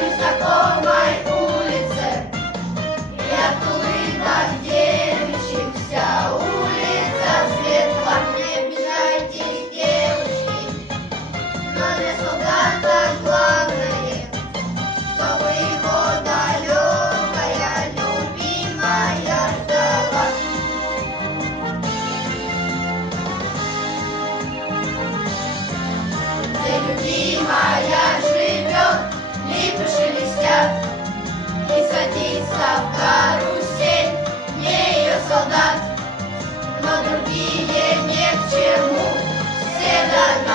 незнакомой улице, я в улыбках девичьих, вся улица светла. Не обижайтесь, девушки, но для солдата главное, чтобы его далекая любимая ждала. Где любимая живет, липы шелестят, и садится в карусель не ее солдат, но другие не к чему, все дадут.